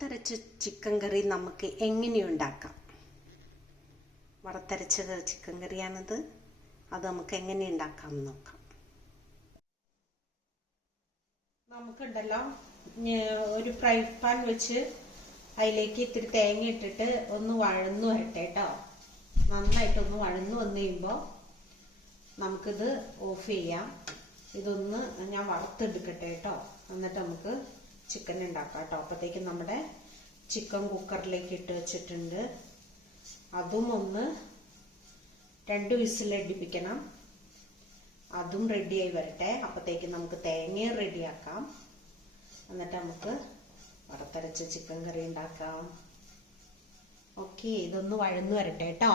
വറുത്തരച്ച ചിക്കൻ കറി നമുക്ക് എങ്ങനെ ഉണ്ടാക്കാം? വറുത്തരച്ച ചിക്കൻ കറിയാണിത്. അത് നമുക്ക് എങ്ങനെ ഉണ്ടാക്കാം എന്ന് നോക്കാം. നമുക്കുണ്ടല്ലോ ഒരു ഫ്രൈ പാൻ വെച്ച് അതിലേക്ക് ഇത്തിരി തേങ്ങ ഇട്ടിട്ട് ഒന്ന് വഴന്നു വരട്ടെ കേട്ടോ നന്നായിട്ടൊന്ന് വഴന്നു വന്നു കഴിയുമ്പോൾ നമുക്കിത് ഓഫ് ചെയ്യാം. ഇതൊന്ന് ഞാൻ വറുത്തെടുക്കട്ടെ കേട്ടോ എന്നിട്ട് നമുക്ക് ചിക്കൻ ഉണ്ടാക്കാം കേട്ടോ അപ്പോഴത്തേക്കും നമ്മുടെ ചിക്കൻ കുക്കറിലേക്ക് ഇട്ട് വെച്ചിട്ടുണ്ട്. അതും ഒന്ന് രണ്ട് വിസിലടിപ്പിക്കണം അതും റെഡിയായി വരട്ടെ. അപ്പോഴത്തേക്കും നമുക്ക് തേങ്ങയും റെഡിയാക്കാം എന്നിട്ട് നമുക്ക് വറുത്തരച്ച ചിക്കൻ കറി ഉണ്ടാക്കാം ഓക്കെ ഇതൊന്ന് വഴന്നു വരട്ടെ കേട്ടോ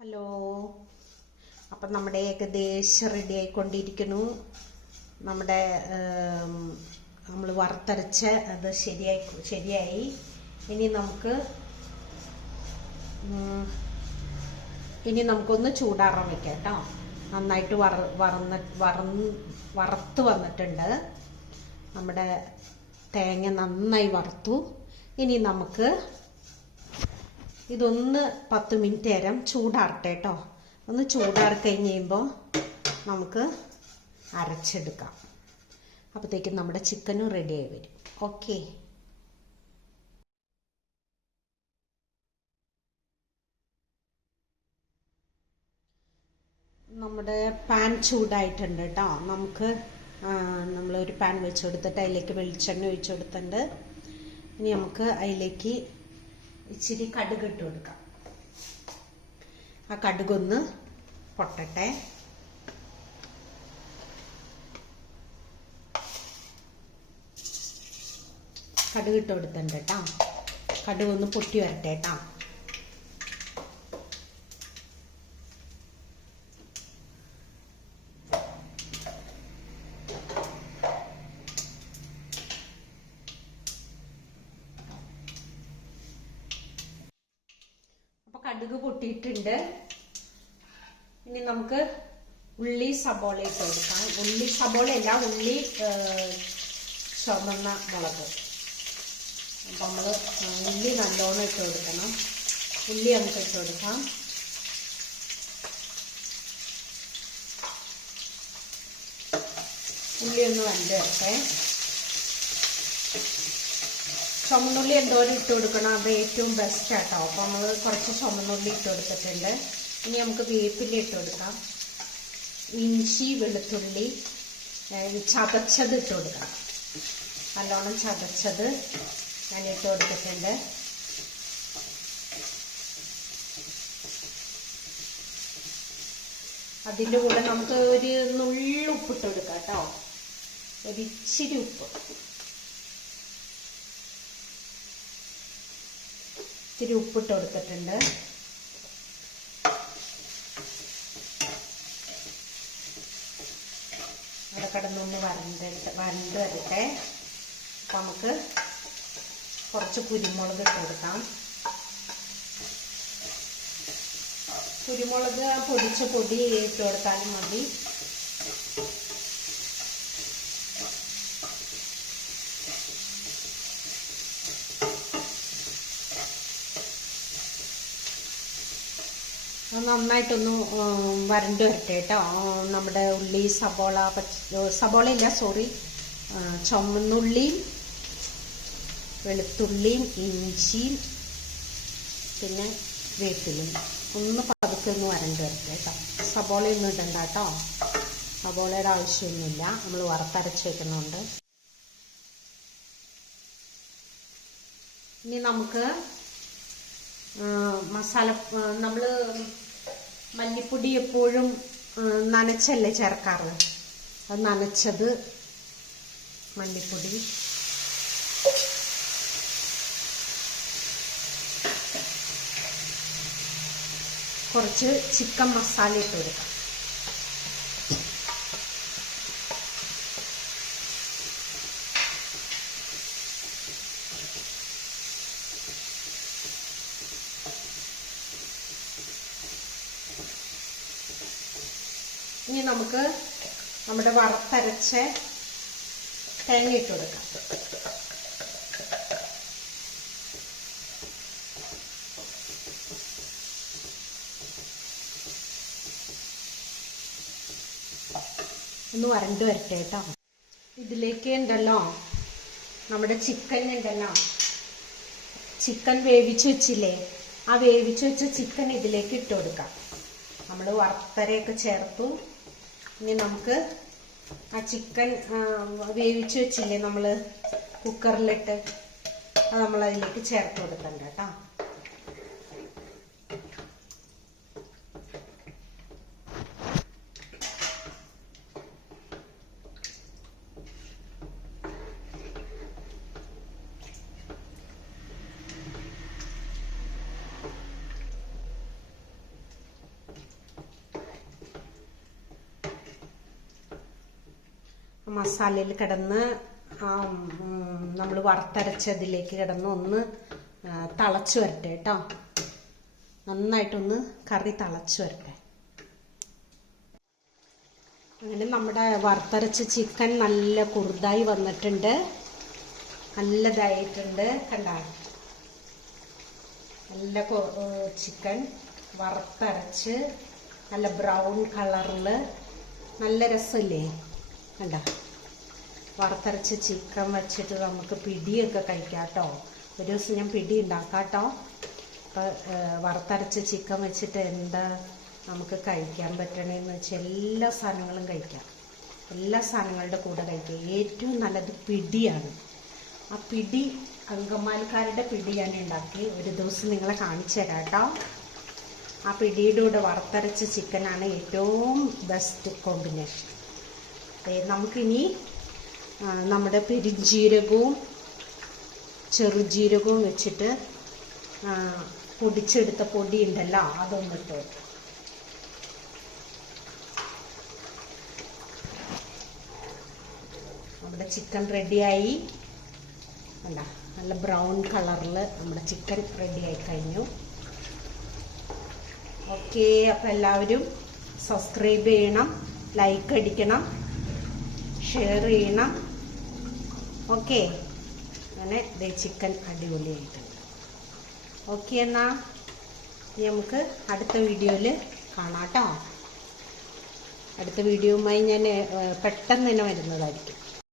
ഹലോ അപ്പം നമ്മുടെ ഏകദേശം റെഡി ആയിക്കൊണ്ടിരിക്കുന്നു. നമ്മുടെ നമ്മൾ വറുത്തരച്ച് അത് ശരിയായി ശരിയായി. ഇനി നമുക്ക് ഇനി നമുക്കൊന്ന് ചൂടാറാൻ വെക്കാം കേട്ടോ. നന്നായിട്ട് വറ വറന്ന് വറന്ന് വറുത്ത് വന്നിട്ടുണ്ട്. നമ്മുടെ തേങ്ങ നന്നായി വറുത്തു. ഇനി നമുക്ക് ഇതൊന്ന് പത്ത് മിനിറ്റ് നേരം ചൂടാറട്ടെ കേട്ടോ. ഒന്ന് ചൂടാറി കഴിഞ്ഞ് കഴിയുമ്പോൾ നമുക്ക് അരച്ചെടുക്കാം. അപ്പോഴത്തേക്കും നമ്മുടെ ചിക്കനും റെഡി ആയി വരും. ഓക്കെ നമ്മുടെ പാൻ ചൂടായിട്ടുണ്ട് കേട്ടോ നമുക്ക് നമ്മളൊരു പാൻ വെച്ച് കൊടുത്തിട്ട് അതിലേക്ക് വെളിച്ചെണ്ണ ഒഴിച്ച് കൊടുത്തിട്ടുണ്ട് ഇനി നമുക്ക് അതിലേക്ക് ഇച്ചിരി കടുക് ഇട്ട് കൊടുക്കാം. ആ കടുകൊന്ന് പൊട്ടട്ടെ. കടുക് ഇട്ട് കൊടുത്തിട്ടുണ്ട് കേട്ടോ കടുക് ഒന്ന് പൊട്ടി വരട്ടെ കേട്ടോ അപ്പൊ കടുക് പൊട്ടിയിട്ടുണ്ട്. ഇനി നമുക്ക് ഉള്ളി സബോള ഇട്ട് കൊടുക്കാം. ഉള്ളി സബോളയല്ല ഉള്ളി ചുമന്ന മുളക്. അപ്പം നമ്മൾ ഉള്ളി നല്ലോണം ഇട്ട് കൊടുക്കണം. ഉള്ളി നമുക്ക് ഇട്ട് കൊടുക്കാം. ഉള്ളി ഒന്ന് വണ്ട് വരട്ടെ. ചുമന്നുള്ളി എന്തോരം ഇട്ട് കൊടുക്കണം? അത് ഏറ്റവും ബെസ്റ്റ് ആട്ടോ. അപ്പോൾ നമ്മൾ കുറച്ച് ചുമന്നുള്ളി ഇട്ട് കൊടുത്തിട്ടുണ്ട്. ഇനി നമുക്ക് വേപ്പില ഇട്ട് കൊടുക്കാം. ഇഞ്ചി വെളുത്തുള്ളി ചതച്ചത് ഇട്ട് കൊടുക്കാം. നല്ലോണം ചതച്ചത്. ഞാൻ ഇട്ട് കൊടുത്തിട്ടുണ്ട്. അതിന്റെ കൂടെ നമുക്ക് ഒരു നുള്ളി ഉപ്പിട്ട് കൊടുക്കാം കേട്ടോ. ഒരു ഇച്ചിരി ഉപ്പ്. ഇത്തിരി ഉപ്പിട്ട് കൊടുത്തിട്ടുണ്ട്. അവിടെ കിടന്നൊന്ന് വരണ്ടെടുത്ത് വരണ്ട് വരട്ടെ. നമുക്ക് കുറച്ച് കുരുമുളക് ഇട്ട് കൊടുക്കാം. കുരുമുളക് പൊടിച്ച പൊടി ഇട്ട് കൊടുത്താലും മതി. നന്നായിട്ടൊന്ന് വരണ്ട് വരട്ടെ കേട്ടോ. നമ്മുടെ ഉള്ളി സബോള പച്ച സബോള ഇല്ല സോറി. ചുമന്നുള്ളിയും വെളുത്തുള്ളിയും ഇഞ്ചിയും പിന്നെ വേപ്പിലും. ഒന്ന് പതുക്കെ ഒന്ന് വരണ്ട് വരട്ടെ കേട്ടോ സബോളയൊന്നും ഇടണ്ട കേട്ടോ. സബോളയുടെ ആവശ്യമൊന്നുമില്ല. നമ്മൾ വറുത്തരച്ച് വെക്കുന്നുണ്ട് ഇനി നമുക്ക് മസാല നമ്മൾ മല്ലിപ്പൊടി എപ്പോഴും നനച്ചല്ലേ ചേർക്കാറ്? അത് നനച്ചത് മല്ലിപ്പൊടി. കുറച്ച് ചിക്കൻ മസാല ഇട്ട് കൊടുക്കാം. ഇനി നമുക്ക് നമ്മുടെ വറുത്തരച്ച തേങ്ങ ഇട്ട് കൊടുക്കാം. ഒന്ന് വരണ്ട് വരട്ടെ കേട്ടോ. ഇതിലേക്ക് ഉണ്ടല്ലോ. നമ്മുടെ ചിക്കൻ ഉണ്ടല്ലോ. ചിക്കൻ വേവിച്ച് വെച്ചില്ലേ? ആ വേവിച്ച് വെച്ച ചിക്കൻ ഇതിലേക്ക് ഇട്ട് കൊടുക്കാം. നമ്മൾ വറുത്തരയൊക്കെ ചേർത്തു. ഇനി നമുക്ക് ആ ചിക്കൻ വേവിച്ച് വെച്ചില്ലേ നമ്മൾ കുക്കറിലിട്ട് അത് നമ്മൾ അതിലേക്ക് ചേർത്ത് കൊടുക്കണ്ട കേട്ടോ. മസാലയിൽ കിടന്ന് നമ്മൾ വറുത്തരച്ചതിലേക്ക് കിടന്ന് ഒന്ന് ആ, തിളച്ച് വരട്ടെ കേട്ടോ. നന്നായിട്ടൊന്ന് കറി തിളച്ച് വരട്ടെ. അങ്ങനെ നമ്മുടെ വറുത്തരച്ച ചിക്കൻ നല്ല കുറുതായി വന്നിട്ടുണ്ട്. നല്ലതായിട്ടുണ്ട് കണ്ട. നല്ല ചിക്കൻ വറുത്തരച്ച് നല്ല ബ്രൗൺ കളറിൽ നല്ല രസമില്ലേ? കണ്ട? വറുത്തരച്ച് ചിക്കൻ വെച്ചിട്ട് നമുക്ക് പിടിയൊക്കെ കഴിക്കാം കേട്ടോ. ഒരു ദിവസം ഞാൻ പിടി ഉണ്ടാക്കാം കേട്ടോ. അപ്പോൾ വറുത്തരച്ച ചിക്കൻ വെച്ചിട്ട് എന്താ നമുക്ക് കഴിക്കാൻ പറ്റണേന്ന് വെച്ചാൽ എല്ലാ സാധനങ്ങളും കഴിക്കാം. എല്ലാ സാധനങ്ങളുടെ കൂടെ കഴിക്കാം. ഏറ്റവും നല്ലത് പിടിയാണ്. ആ പിടി അങ്കമാലിക്കാരുടെ പിടി ഞാൻ ഉണ്ടാക്കി. ഒരു ദിവസം നിങ്ങളെ കാണിച്ചു തരാം കേട്ടോ. ആ പിടിയുടെ കൂടെ വറുത്തരച്ച ചിക്കനാണ് ഏറ്റവും ബെസ്റ്റ് കോമ്പിനേഷൻ നമുക്കിനി നമ്മുടെ പെരുംജീരകവും ചെറുജീരകവും വെച്ചിട്ട് പൊടിച്ചെടുത്ത പൊടി ഉണ്ടല്ലോ അതൊന്നിട്ട്. നമ്മുടെ ചിക്കൻ റെഡിയായി. കണ്ട? നല്ല ബ്രൗൺ കളറിൽ നമ്മുടെ ചിക്കൻ റെഡിയായി കഴിഞ്ഞു. ഓക്കെ അപ്പം എല്ലാവരും സബ്സ്ക്രൈബ് ചെയ്യണം ലൈക്ക് അടിക്കണം. ഷെയർ ചെയ്യണം. ഓക്കെ അങ്ങനെ ദേ ചിക്കൻ അടിപൊളിയായിട്ടുണ്ട്. ഓക്കെ എന്നാ ഇനി നമുക്ക് അടുത്ത വീഡിയോയിൽ കാണാം കേട്ടോ. അടുത്ത വീഡിയോയുമായി ഞാൻ പെട്ടെന്ന് തന്നെ വരുന്നതായിരിക്കും.